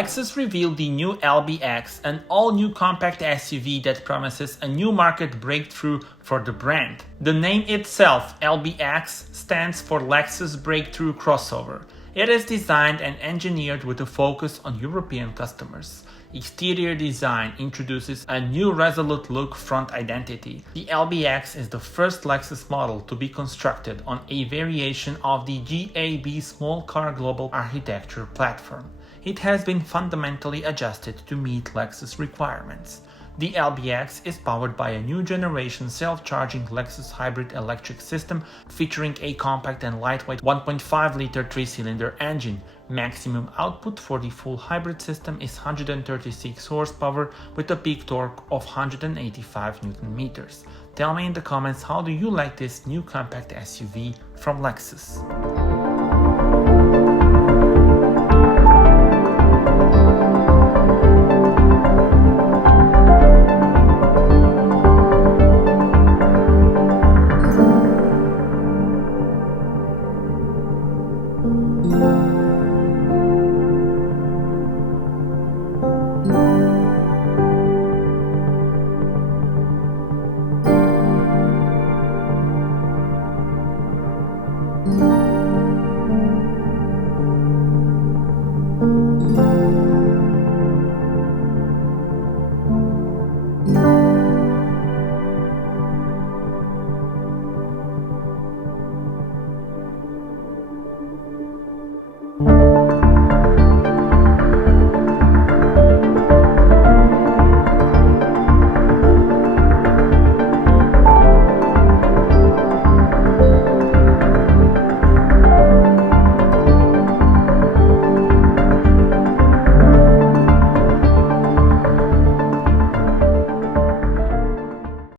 Lexus revealed the new LBX, an all-new compact SUV that promises a new market breakthrough for the brand. The name itself, LBX, stands for Lexus Breakthrough Crossover. It is designed and engineered with a focus on European customers. Exterior design introduces a new Resolute Look front identity. The LBX is the first Lexus model to be constructed on a variation of the GAB small car global architecture platform. It has been fundamentally adjusted to meet Lexus requirements. The LBX is powered by a new generation self-charging Lexus hybrid electric system featuring a compact and lightweight 1.5-liter 3-cylinder engine. Maximum output for the full hybrid system is 136 horsepower with a peak torque of 185 Nm. Tell me in the comments, how do you like this new compact SUV from Lexus?